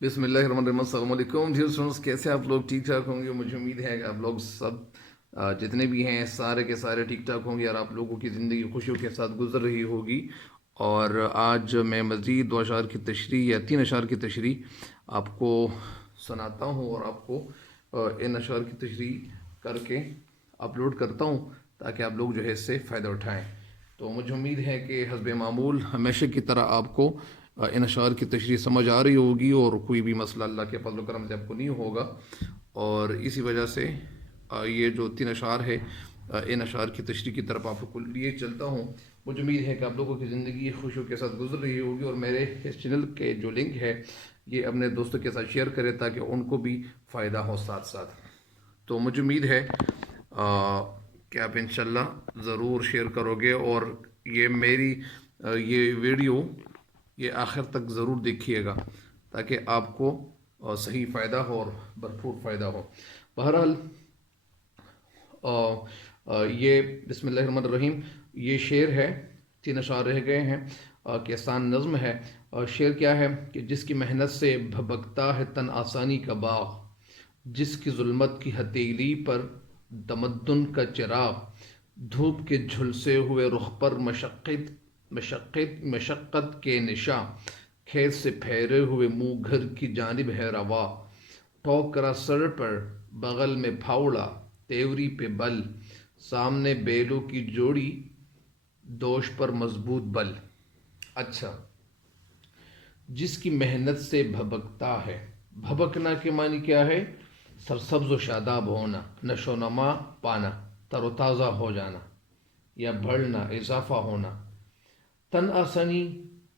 بسم اللہ الرحمن الرحیم، السلام علیکم ڈیئر اسٹوڈنٹس، کیسے آپ لوگ؟ ٹھیک ٹھاک ہوں گے؟ مجھے امید ہے کہ آپ لوگ سب جتنے بھی ہیں سارے کے سارے ٹھیک ٹھاک ہوں گے اور آپ لوگوں کی زندگی خوشیوں کے ساتھ گزر رہی ہوگی۔ اور آج میں مزید 2 اشعار کی تشریح یا 3 اشعار کی تشریح آپ کو سناتا ہوں اور آپ کو ان اشعار کی تشریح کر کے اپلوڈ کرتا ہوں تاکہ آپ لوگ جو ہے اس سے فائدہ اٹھائیں۔ تو مجھے امید ہے کہ حسب معمول ہمیشہ کی طرح آپ کو ان اشعار کی تشریح سمجھ آ رہی ہوگی اور کوئی بھی مسئلہ اللہ کے فضل و کرم سے آپ کو نہیں ہوگا۔ اور اسی وجہ سے یہ جو 3 اشعار ہے ان اشعار کی تشریح کی طرف آپ کو لیے چلتا ہوں۔ مجھے امید ہے کہ آپ لوگوں کی زندگی خوشیوں کے ساتھ گزر رہی ہوگی، اور میرے اس چینل کے جو لنک ہے یہ اپنے دوستوں کے ساتھ شیئر کرے تاکہ ان کو بھی فائدہ ہو ساتھ ساتھ۔ تو مجھے امید ہے کہ آپ انشاءاللہ ضرور شیئر کرو گے، اور یہ میری یہ ویڈیو یہ آخر تک ضرور دیکھیے گا تاکہ آپ کو صحیح فائدہ ہو اور بھرپور فائدہ ہو۔ بہرحال یہ بسم اللہ الرحمن الرحیم یہ شعر ہے، 3 اشعار رہ گئے ہیں کہ آسان نظم ہے۔ شعر کیا ہے کہ جس کی محنت سے بھبکتا ہے تن آسانی کا باغ، جس کی ظلمت کی ہتھیلی پر تمدن کا چراغ، دھوپ کے جھلسے ہوئے رخ پر مشقت کے نشاں، کھیت سے پھیرے ہوئے منہ گھر کی جانب ہے روا، ٹھوکرا سر پر بغل میں پھاوڑا، تیوری پہ بل، سامنے بیلوں کی جوڑی، دوش پر مضبوط بل۔ اچھا، جس کی محنت سے بھبکتا ہے، بھبکنا کے معنی کیا ہے؟ سرسبز و شاداب ہونا، نشو و نما پانا، تر و تازہ ہو جانا یا بڑھنا، اضافہ ہونا۔ تن آسانی،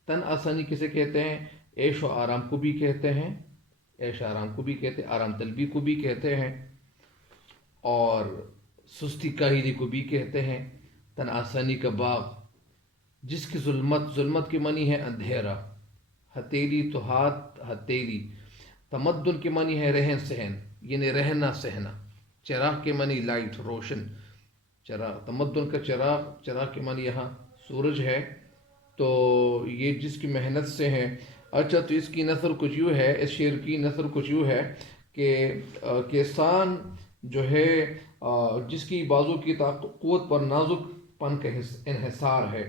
تن آسانی کسے کہتے ہیں؟ عیش و آرام کو بھی کہتے ہیں، عیش آرام کو بھی کہتے ہیں، آرام طلبی کو بھی کہتے ہیں، اور سستی کاہلی کو بھی کہتے ہیں۔ تن آسانی کا باغ، جس کی ظلمت، ظلمت کے معنی ہے اندھیرا، ہتھیلی تو ہاتھ ہتھیلی، تمدن کے معنی ہے رہن سہن یعنی رہنا سہنا، چراغ کے معنی لائٹ روشن، چراغ تمدن کا چراغ، چراغ کے معنی یہاں سورج ہے۔ تو یہ جس کی محنت سے ہے۔ اچھا، تو اس کی نثر کچھ یوں ہے، اس شعر کی نثر کچھ یوں ہے کہ کسان جو ہے جس کی بازو کی قوت پر نازک پن کا انحصار ہے،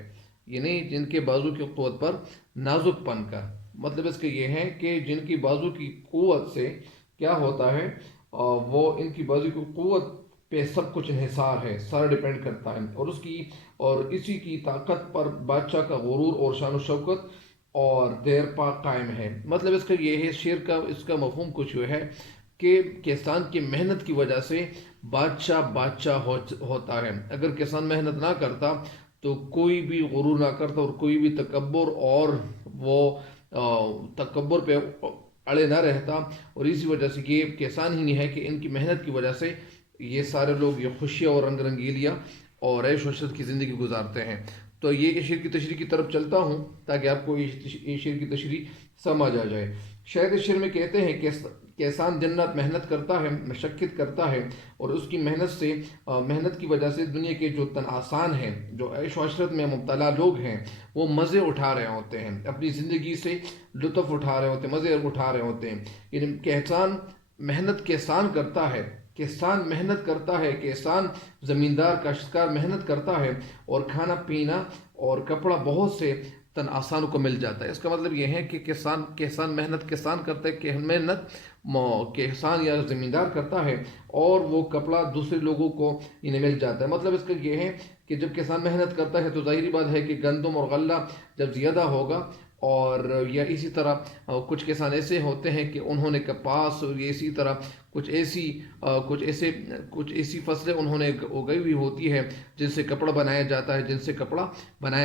یعنی جن کے بازو کی قوت پر نازک پن کا مطلب اس کا یہ ہے کہ جن کی بازو کی قوت سے کیا ہوتا ہے، وہ ان کی بازو کی قوت پہ سب کچھ انحصار ہے، سارا ڈیپینڈ کرتا ہے، اور اسی کی طاقت پر بادشاہ کا غرور اور شان و شوکت اور دیر پا قائم ہے۔ مطلب اس کا یہ ہے، شعر کا اس کا مفہوم کچھ یہ ہے کہ کسان کی محنت کی وجہ سے بادشاہ ہوتا ہے۔ اگر کسان محنت نہ کرتا تو کوئی بھی غرور نہ کرتا، اور کوئی بھی تکبر اور وہ تکبر پہ اڑے نہ رہتا، اور اسی وجہ سے یہ کسان ہی نہیں ہے کہ ان کی محنت کی وجہ سے یہ سارے لوگ یہ خوشیاں اور رنگ رنگیلیاں اور عیش و عشرت کی زندگی گزارتے ہیں۔ تو یہ شعر کی تشریح کی طرف چلتا ہوں تاکہ آپ کو یہ شعر کی تشریح سمجھ آ جائے۔ شاید اس شعر میں کہتے ہیں کہ کسان دن رات محنت کرتا ہے، مشقت کرتا ہے، اور اس کی محنت کی وجہ سے دنیا کے جو تن آسان ہیں، جو عیش و عشرت میں مبتلا لوگ ہیں، وہ مزے اٹھا رہے ہوتے ہیں، اپنی زندگی سے لطف اٹھا رہے ہوتے ہیں، مزے اٹھا رہے ہوتے ہیں۔ یعنی کسان کرتا ہے، کسان محنت کرتا ہے، کسان زمیندار کاشتکار محنت کرتا ہے، اور کھانا پینا اور کپڑا بہت سے تن آسان کو مل جاتا ہے۔ اس کا مطلب یہ ہے کہ کسان محنت کسان کرتا ہے، کہ محنت کسان یا زمیندار کرتا ہے، اور وہ کپڑا دوسرے لوگوں کو انہیں مل جاتا ہے۔ مطلب اس کا یہ ہے کہ جب کسان محنت کرتا ہے تو ظاہری بات ہے کہ گندم اور غلہ جب زیادہ ہوگا، اور یا اسی طرح کچھ کسان ایسے ہوتے ہیں کہ انہوں نے کپاس اور اسی طرح کچھ ایسی فصلیں انہوں نے اگائی ہوئی ہوتی ہے جن سے کپڑا بنایا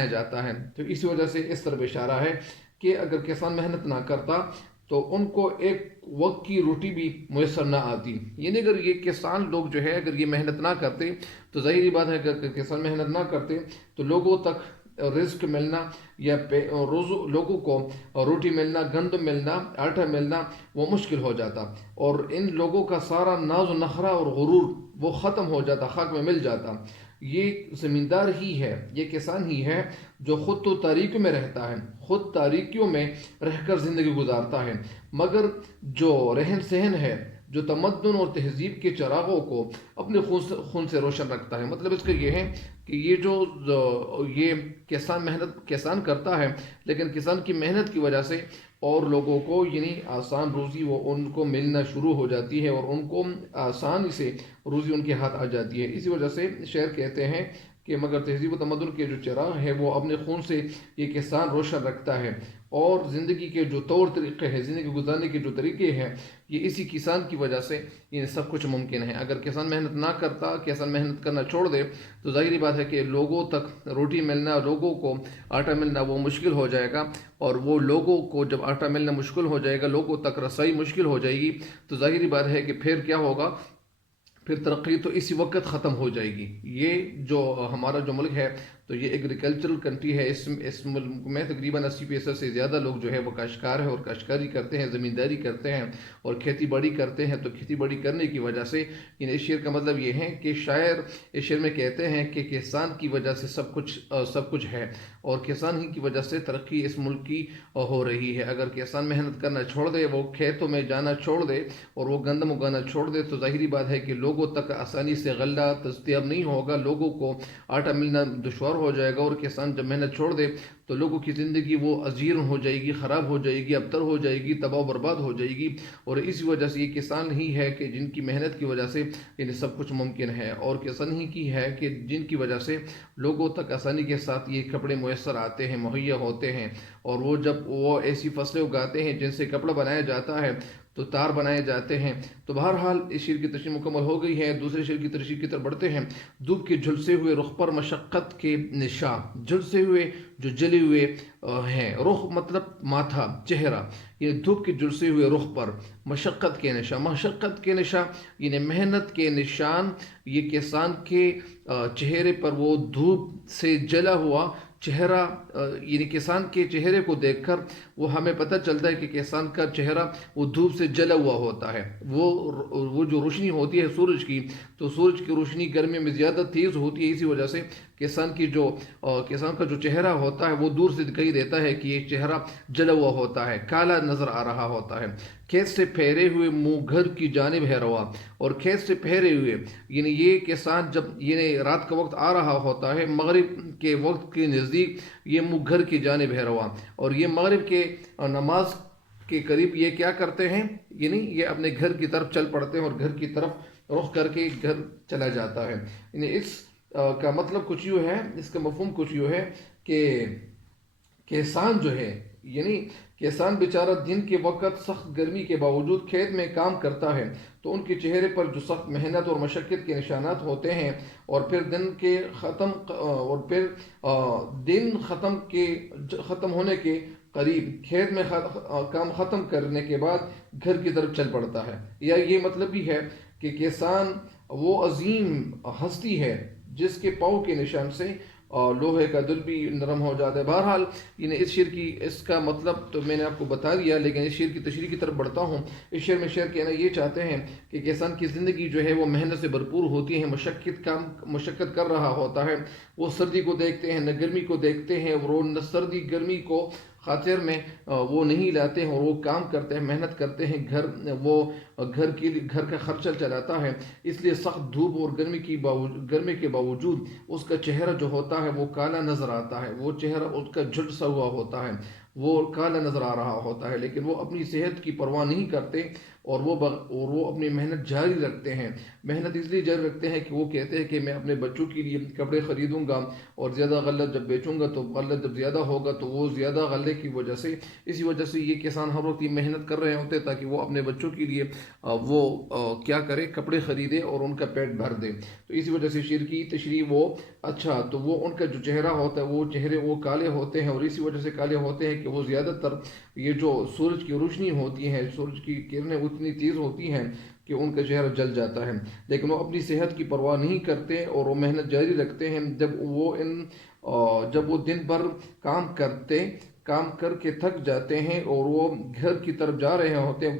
جاتا ہے۔ تو اسی وجہ سے اس طرف اشارہ ہے کہ اگر کسان محنت نہ کرتا تو ان کو ایک وقت کی روٹی بھی میسر نہ آتی۔ یعنی اگر یہ کسان لوگ جو ہے اگر یہ محنت نہ کرتے تو ظاہری بات ہے کہ اگر کسان محنت نہ کرتے تو لوگوں تک رزق ملنا یا لوگوں کو روٹی ملنا، گندم ملنا، آٹا ملنا وہ مشکل ہو جاتا، اور ان لوگوں کا سارا ناز و نخرہ اور غرور وہ ختم ہو جاتا، خاک میں مل جاتا۔ یہ زمیندار ہی ہے، یہ کسان ہی ہے جو خود تو تاریکی میں رہتا ہے، خود تاریکیوں میں رہ کر زندگی گزارتا ہے، مگر جو رہن سہن ہے، جو تمدن اور تہذیب کے چراغوں کو اپنے خون سے روشن رکھتا ہے۔ مطلب اس کا یہ ہے کہ یہ کسان کرتا ہے، لیکن کسان کی محنت کی وجہ سے اور لوگوں کو یعنی آسان روزی وہ ان کو ملنا شروع ہو جاتی ہے، اور ان کو آسانی سے روزی ان کے ہاتھ آ جاتی ہے۔ اسی وجہ سے شعر کہتے ہیں کہ مگر تہذیب و تمدن کے جو چراغ ہے وہ اپنے خون سے یہ کسان روشن رکھتا ہے، اور زندگی کے جو طور طریقے ہیں، زندگی گزارنے کے جو طریقے ہیں، یہ اسی کسان کی وجہ سے یہ سب کچھ ممکن ہے۔ اگر کسان محنت نہ کرتا، کسان محنت کرنا چھوڑ دے، تو ظاہری بات ہے کہ لوگوں تک روٹی ملنا، لوگوں کو آٹا ملنا وہ مشکل ہو جائے گا، اور وہ لوگوں کو جب آٹا ملنا مشکل ہو جائے گا، لوگوں تک رسائی مشکل ہو جائے گی، تو ظاہری بات ہے کہ پھر کیا ہوگا، پھر ترقی تو اسی وقت ختم ہو جائے گی۔ یہ جو ہمارا جو ملک ہے تو یہ ایگریکلچرل کنٹری ہے، اس ملک میں تقریباً 80% سے زیادہ لوگ جو ہے وہ کاشتکار ہیں، اور کاشتکاری کرتے ہیں، زمینداری کرتے ہیں اور کھیتی باڑی کرتے ہیں۔ تو کھیتی باڑی کرنے کی وجہ سے اس شعر کا مطلب یہ ہے کہ شاعر اس شعر میں کہتے ہیں کہ کسان کی وجہ سے سب کچھ ہے، اور کسان ہی کی وجہ سے ترقی اس ملک کی ہو رہی ہے۔ اگر کسان محنت کرنا چھوڑ دے، وہ کھیتوں میں جانا چھوڑ دے اور وہ گندم اگانا چھوڑ دے، تو ظاہری بات ہے کہ لوگوں تک آسانی سے غلہ دستیاب نہیں ہوگا، لوگوں کو آٹا ملنا دشوار ہو جائے گا، اور کسان جب محنت چھوڑ دے تو لوگوں کی زندگی وہ ازیر ہو جائے گی، خراب ہو جائے گی، ابتر ہو جائے گی، تباہ و برباد ہو جائے گی۔ اور اسی وجہ سے یہ کسان ہی ہے کہ جن کی محنت کی وجہ سے یہ سب کچھ ممکن ہے، اور کسان ہی کی ہے کہ جن کی وجہ سے لوگوں تک آسانی کے ساتھ یہ کپڑے میسر آتے ہیں، مہیا ہوتے ہیں، اور وہ جب وہ ایسی فصلیں اگاتے ہیں جن سے کپڑا بنایا جاتا ہے، تو تار بنائے جاتے ہیں۔ تو بہرحال اس شعر کی تشریح مکمل ہو گئی ہے، دوسرے شعر کی تشریح کی طرف بڑھتے ہیں۔ دھوپ کے جھلسے ہوئے رخ پر مشقت کے نشاں، جھلسے ہوئے جو جلے ہوئے ہیں، رخ مطلب ماتھا، چہرہ، یہ دھوپ کے جھلسے ہوئے رخ پر مشقت کے نشاں، مشقت کے نشاں یعنی محنت کے نشان، یہ کسان کے چہرے پر وہ دھوپ سے جلا ہوا چہرہ، یعنی کسان کے چہرے کو دیکھ کر وہ ہمیں پتہ چلتا ہے کہ کسان کا چہرہ وہ دھوپ سے جلا ہوا ہوتا ہے۔ وہ جو روشنی ہوتی ہے سورج کی، تو سورج کی روشنی گرمی میں زیادہ تیز ہوتی ہے، اسی وجہ سے کسان کا جو چہرہ ہوتا ہے وہ دور سے دکھائی دیتا ہے کہ یہ چہرہ جلا ہوا ہوتا ہے، کالا نظر آ رہا ہوتا ہے۔ کھیت سے پھیرے ہوئے منہ گھر کی جانب ہے روا، اور کھیت سے پھیرے ہوئے یعنی یہ کسان جب رات کا وقت آ رہا ہوتا ہے، مغرب کے وقت کے نزدیک یہ منہ گھر کی جانب ہے روا، اور یہ مغرب کے نماز کے قریب یہ کیا کرتے ہیں، یعنی یہ اپنے گھر کی طرف چل پڑتے ہیں، اور گھر کی طرف رخ کر کے گھر چلا جاتا ہے۔ یعنی اس کا مطلب کچھ یوں ہے، اس کا مفہوم کچھ یوں ہے کہ کسان جو ہے، یعنی کسان بیچارہ دن کے وقت سخت گرمی کے باوجود کھیت میں کام کرتا ہے، تو ان کے چہرے پر جو سخت محنت اور مشقت کے نشانات ہوتے ہیں، اور پھر دن ختم ہونے کے قریب کھیت میں کام ختم کرنے کے بعد گھر کی طرف چل پڑتا ہے۔ یا یہ مطلب بھی ہے کہ کسان وہ عظیم ہستی ہے جس کے پاؤں کے نشان سے لوہے کا دل بھی نرم ہو جاتا ہے۔ بہرحال اس شعر کی اس کا مطلب تو میں نے آپ کو بتا دیا، لیکن اس شعر کی تشریح کی طرف بڑھتا ہوں۔ اس شعر میں شعر کہنا یہ چاہتے ہیں کہ کسان کی زندگی جو ہے وہ محنت سے بھرپور ہوتی ہے، مشقت کر رہا ہوتا ہے، وہ سردی کو دیکھتے ہیں، نہ گرمی کو دیکھتے ہیں، اور وہ نہ سردی گرمی کو خاطر میں وہ نہیں لاتے ہیں، اور وہ کام کرتے ہیں، محنت کرتے ہیں، گھر کا خرچہ چلاتا ہے۔ اس لیے سخت دھوپ اور گرمی کے باوجود اس کا چہرہ جو ہوتا ہے وہ کالا نظر آتا ہے، وہ چہرہ اس کا جھلسا ہوا ہوتا ہے، وہ کالا نظر آ رہا ہوتا ہے، لیکن وہ اپنی صحت کی پرواہ نہیں کرتے، اور وہ اپنی محنت جاری رکھتے ہیں۔ محنت اس لیے جاری رکھتے ہیں کہ وہ کہتے ہیں کہ میں اپنے بچوں کے لیے کپڑے خریدوں گا، اور زیادہ غلہ جب بیچوں گا تو غلہ جب زیادہ ہوگا تو وہ زیادہ غلے کی وجہ سے، اسی وجہ سے یہ کسان ہر وقت محنت کر رہے ہوتے تاکہ وہ اپنے بچوں کے لیے وہ کیا کرے، کپڑے خریدے اور ان کا پیٹ بھر دے۔ تو اسی وجہ سے شعر کی تشریح تو وہ ان کا جو چہرہ ہوتا ہے، وہ چہرے وہ کالے ہوتے ہیں، اور اسی وجہ سے کالے ہوتے ہیں کہ وہ زیادہ تر یہ جو سورج کی روشنی ہوتی ہے، سورج کی کرنیں اتنی تیز ہوتی ہیں کہ ان کا چہرہ جل جاتا ہے، لیکن وہ اپنی صحت کی پرواہ نہیں کرتے، اور وہ محنت جاری رکھتے ہیں۔ جب وہ دن بھر کام کر کے تھک جاتے ہیں اور وہ گھر کی طرف جا رہے ہوتے ہیں،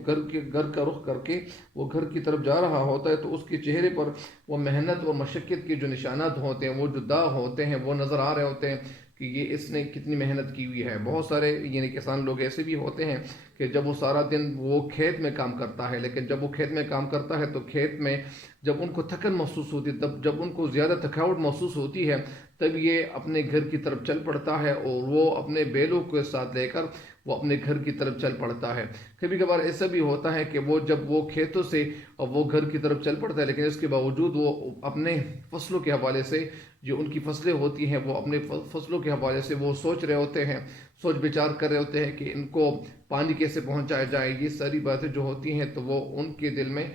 گھر کا رخ کر کے وہ گھر کی طرف جا رہا ہوتا ہے، تو اس کے چہرے پر وہ محنت اور مشقت کے جو نشانات ہوتے ہیں، وہ جو داغ ہوتے ہیں، وہ نظر آ رہے ہوتے ہیں کہ یہ اس نے کتنی محنت کی ہوئی ہے۔ بہت سارے یعنی کسان لوگ ایسے بھی ہوتے ہیں کہ جب وہ سارا دن وہ کھیت میں کام کرتا ہے، لیکن جب وہ کھیت میں کام کرتا ہے تو کھیت میں جب ان کو تھکن محسوس ہوتی ہے، تب جب ان کو زیادہ تھکاوٹ محسوس ہوتی ہے، تب یہ اپنے گھر کی طرف چل پڑتا ہے اور وہ اپنے بیلوں کے ساتھ لے کر وہ اپنے گھر کی طرف چل پڑتا ہے۔ کبھی کبھار ایسا بھی ہوتا ہے کہ وہ جب وہ کھیتوں سے وہ گھر کی طرف چل پڑتا ہے، لیکن اس کے باوجود وہ اپنے فصلوں کے حوالے سے، جو ان کی فصلیں ہوتی ہیں، وہ اپنے فصلوں کے حوالے سے وہ سوچ رہے ہوتے ہیں، سوچ بچار کر رہے ہوتے ہیں کہ ان کو پانی کیسے پہنچایا جائے۔ یہ ساری باتیں جو ہوتی ہیں تو وہ ان کے دل میں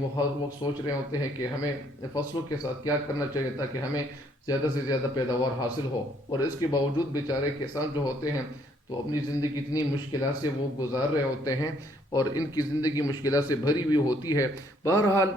وہ ہر وقت سوچ رہے ہوتے ہیں کہ ہمیں فصلوں کے ساتھ کیا کرنا چاہیے تاکہ ہمیں زیادہ سے زیادہ پیداوار حاصل ہو۔ اور اس کے باوجود بیچارے کسان جو ہوتے ہیں تو اپنی زندگی اتنی مشکلات سے وہ گزار رہے ہوتے ہیں اور ان کی زندگی مشکلات سے بھری ہوئی ہوتی ہے۔ بہرحال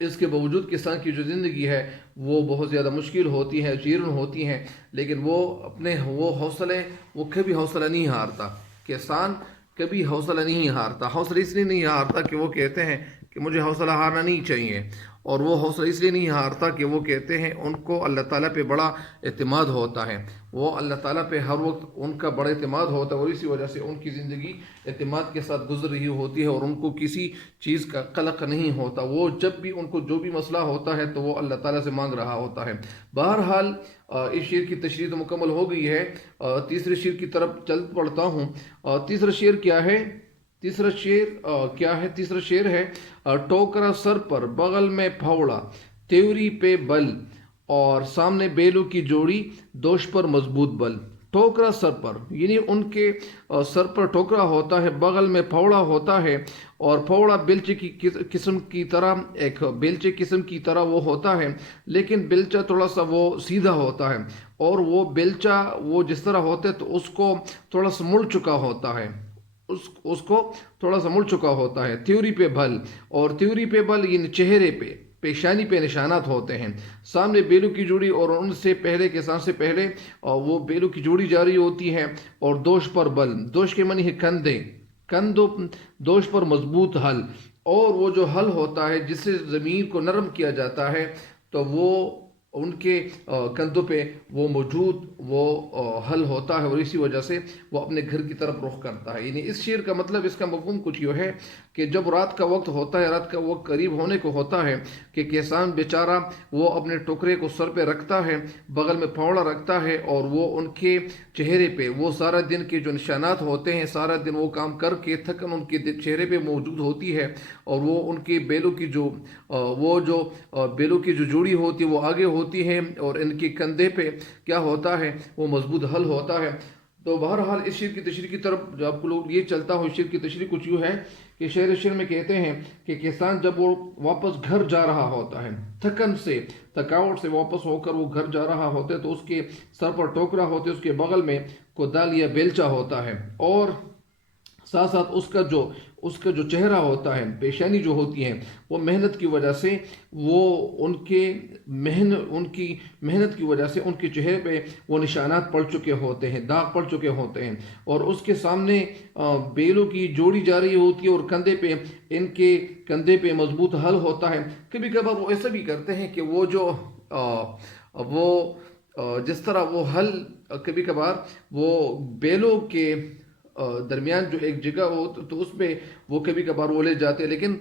اس کے باوجود کسان کی جو زندگی ہے وہ بہت زیادہ مشکل ہوتی ہے، جیرن ہوتی ہیں، لیکن وہ اپنے وہ کبھی حوصلہ نہیں ہارتا۔ کسان کبھی حوصلہ نہیں ہارتا۔ حوصلہ اس لیے نہیں ہارتا کہ وہ کہتے ہیں کہ مجھے حوصلہ ہارنا نہیں چاہیے، اور وہ حوصلہ اس لیے نہیں ہارتا کہ وہ کہتے ہیں ان کو اللہ تعالیٰ پہ بڑا اعتماد ہوتا ہے۔ وہ اللہ تعالیٰ پہ ہر وقت ان کا بڑا اعتماد ہوتا ہے، اور اسی وجہ سے ان کی زندگی اعتماد کے ساتھ گزر رہی ہوتی ہے اور ان کو کسی چیز کا قلق نہیں ہوتا۔ وہ جب بھی ان کو جو بھی مسئلہ ہوتا ہے تو وہ اللہ تعالیٰ سے مانگ رہا ہوتا ہے۔ بہرحال اس شعر کی تشریح تو مکمل ہو گئی ہے۔ تیسرے شعر کی طرف چل پڑتا ہوں۔ تیسرا شعر کیا ہے؟ تیسرا شعر ہے ٹوکرا سر پر بغل میں پھوڑا، تیوری پہ بل، اور سامنے بیلوں کی جوڑی، دوش پر مضبوط بل۔ ٹوکرا سر پر یعنی ان کے سر پر ٹوکرا ہوتا ہے، بغل میں پھوڑا ہوتا ہے، اور پھوڑا بیلچے کی قسم کی طرح، ایک بیلچے قسم کی طرح وہ ہوتا ہے، لیکن بیلچہ تھوڑا سا وہ سیدھا ہوتا ہے، اور وہ بیلچہ وہ جس طرح ہوتا ہے تو اس کو تھوڑا سا مڑ چکا ہوتا ہے، اس کو تھوڑا سا مڑ چکا ہوتا ہے۔ تیوری پہ بھل، اور تیوری پہ بل یعنی چہرے پہ، پیشانی پہ نشانات ہوتے ہیں۔ سامنے بیلوں کی جوڑی، اور ان سے پہلے کسان سے پہلے وہ بیلوں کی جوڑی جاری ہوتی ہے، اور دوش پر بل، دوش کے معنی ہے کندھے، دوش پر مضبوط حل، اور وہ جو حل ہوتا ہے جس سے زمین کو نرم کیا جاتا ہے تو وہ ان کے کندھوں پہ وہ موجود وہ حل ہوتا ہے، اور اسی وجہ سے وہ اپنے گھر کی طرف رخ کرتا ہے۔ یعنی اس شعر کا مطلب، اس کا مفہوم کچھ یہ ہے کہ جب رات کا وقت ہوتا ہے، رات کا وقت قریب ہونے کو ہوتا ہے، کہ کسان بیچارہ وہ اپنے ٹوکرے کو سر پہ رکھتا ہے، بغل میں پھوڑا رکھتا ہے، اور وہ ان کے چہرے پہ وہ سارا دن کے جو نشانات ہوتے ہیں، سارا دن وہ کام کر کے تھکن ان کے چہرے پہ موجود ہوتی ہے، اور وہ ان کے بیلوں کی بیلوں کی جو جوڑی ہوتی ہے وہ آگے ہوتی ہے، اور ان کے کندھے پہ کیا ہوتا ہے، وہ مضبوط حل ہوتا ہے۔ تو بہرحال اس شعر کی تشریح کی طرف جو آپ کو لوگ یہ چلتا ہوں، اس شعر کی تشریح کچھ یوں ہے کہ شعر میں کہتے ہیں کہ کسان جب وہ واپس گھر جا رہا ہوتا ہے، تھکاوٹ سے واپس ہو کر وہ گھر جا رہا ہوتا ہے، تو اس کے سر پر ٹوکرا ہوتا ہے، اس کے بغل میں کدال یا بیلچہ ہوتا ہے، اور ساتھ ساتھ اس کا جو چہرہ ہوتا ہے، پیشانی جو ہوتی ہے، وہ محنت کی وجہ سے ان کی محنت کی وجہ سے ان کے چہرے پہ وہ نشانات پڑ چکے ہوتے ہیں، داغ پڑ چکے ہوتے ہیں، اور اس کے سامنے بیلوں کی جوڑی جا رہی ہوتی ہے، اور ان کے کندھے پہ مضبوط حل ہوتا ہے۔ کبھی کبھار وہ ایسا بھی کرتے ہیں کہ جس طرح وہ حل، کبھی کبھار وہ بیلوں کے درمیان جو ایک جگہ ہو تو اس میں وہ کبھی کبھار وہ لے جاتے ہیں، لیکن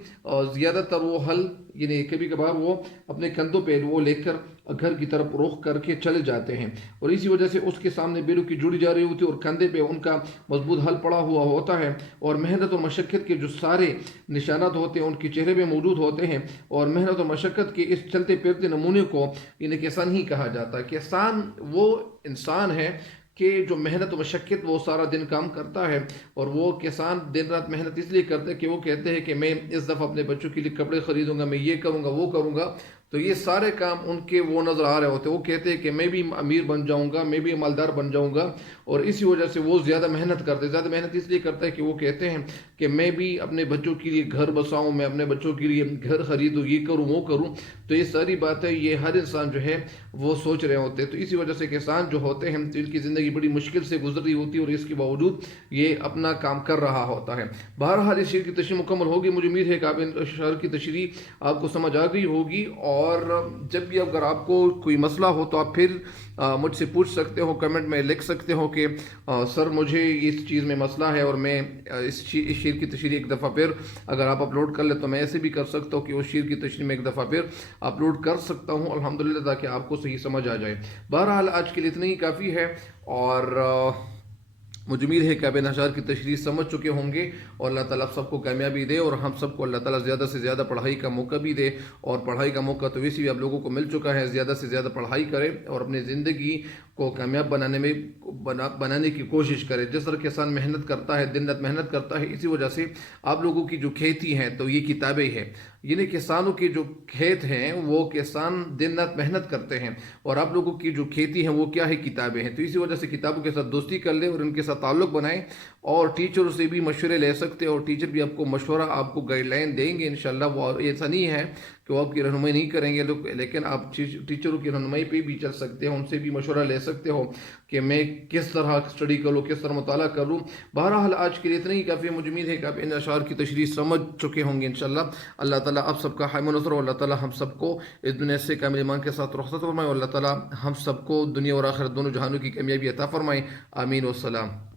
زیادہ تر وہ حل یعنی کبھی کبھار وہ اپنے کندھوں پہ وہ لے کر گھر کی طرف رخ کر کے چلے جاتے ہیں، اور اسی وجہ سے اس کے سامنے بیلوں کی جوڑی جا رہی ہوتی ہے، اور کندھے پہ ان کا مضبوط حل پڑا ہوا ہوتا ہے، اور محنت اور مشقت کے جو سارے نشانات ہوتے ہیں ان کے چہرے پہ موجود ہوتے ہیں، اور محنت اور مشقت کے اس چلتے پھرتے نمونے کو انہیں کسان ہی کہا جاتا ہے۔ کسان وہ انسان ہے کہ جو محنت و مشقت وہ سارا دن کام کرتا ہے، اور وہ کسان دن رات محنت اس لیے کرتے ہیں کہ وہ کہتے ہیں کہ میں اس دفعہ اپنے بچوں کے لیے کپڑے خریدوں گا، میں یہ کروں گا، وہ کروں گا، تو یہ سارے کام ان کے وہ نظر آ رہے ہوتے ہیں۔ وہ کہتے ہیں کہ میں بھی امیر بن جاؤں گا، میں بھی مالدار بن جاؤں گا، اور اسی وجہ سے وہ زیادہ محنت کرتے ہیں۔ زیادہ محنت اس لیے کرتا ہے کہ وہ کہتے ہیں کہ میں بھی اپنے بچوں کے لیے گھر بساؤں، میں اپنے بچوں کے لیے گھر خریدوں، یہ کروں وہ کروں. تو یہ ساری باتیں یہ ہر انسان جو ہے وہ سوچ رہے ہوتے ہیں. تو اسی وجہ سے کسان جو ہوتے ہیں تو ان کی زندگی بڑی مشکل سے گزر رہی ہوتی ہے، اور اس کے باوجود یہ اپنا کام کر رہا ہوتا ہے. بہرحال اس شعر کی تشریح مکمل ہوگی. مجھے امید ہے کہ آپ ان شعر کی تشریح آپ کو سمجھ آ گئی ہوگی. اور جب بھی اگر آپ کو کوئی مسئلہ ہو تو آپ پھر مجھ سے پوچھ سکتے ہو، کمنٹ میں لکھ سکتے ہو کہ سر مجھے اس چیز میں مسئلہ ہے، اور میں اس شعر کی تشریح ایک دفعہ پھر اگر آپ اپلوڈ کر لیں تو میں ایسے بھی کر سکتا ہوں کہ اس شعر کی تشریح میں ایک دفعہ پھر اپلوڈ کر سکتا ہوں الحمدللہ، تاکہ آپ کو صحیح سمجھ آ جائے. بہرحال آج کے لیے اتنا ہی کافی ہے. اور مجھے امید ہے کہ آپ ان اشعار کی تشریح سمجھ چکے ہوں گے، اور اللہ تعالیٰ آپ سب کو کامیابی دے، اور ہم سب کو اللہ تعالیٰ زیادہ سے زیادہ پڑھائی کا موقع بھی دے. اور پڑھائی کا موقع تو ویسے بھی آپ لوگوں کو مل چکا ہے، زیادہ سے زیادہ پڑھائی کرے اور اپنی زندگی کو کامیاب بنانے کی کوشش کرے. جس طرح کسان محنت کرتا ہے، دن رات محنت کرتا ہے، اسی وجہ سے آپ لوگوں کی جو کھیتی ہیں تو یہ کتابیں ہیں. یعنی کسانوں کے جو کھیت ہیں وہ کسان دن رات محنت کرتے ہیں، اور آپ لوگوں کی جو کھیتی ہیں وہ کیا ہے؟ کتابیں ہیں. تو اسی وجہ سے کتابوں کے ساتھ دوستی کر لیں اور ان کے ساتھ تعلق بنائیں، اور ٹیچروں سے بھی مشورے لے سکتے ہیں، اور ٹیچر بھی آپ کو مشورہ، آپ کو گائیڈ لائن دیں گے انشاءاللہ. وہ ایسا نہیں ہے کہ وہ آپ کی رہنمائی نہیں کریں گے، لیکن آپ ٹیچروں کی رہنمائی پہ بھی چل سکتے ہو، ان سے بھی مشورہ لے سکتے ہو کہ میں کس طرح اسٹڈی کروں، کس طرح مطالعہ کروں. بہرحال آج کے لیے اتنا ہی کافی ہے. مجھے امید ہے کہ آپ ان اشعار کی تشریح سمجھ چکے ہوں گے انشاءاللہ. اللہ تعالیٰ آپ سب کا حائم و نصر، اور اللہ تعالیٰ ہم سب کو اس دنیا سے کامل ایمان کے ساتھ رخصت فرمائے، اور اللہ تعالیٰ ہم سب کو دنیا اور آخرت دونوں جہانوں کی کامیابی عطا فرمائے. آمین والسلام.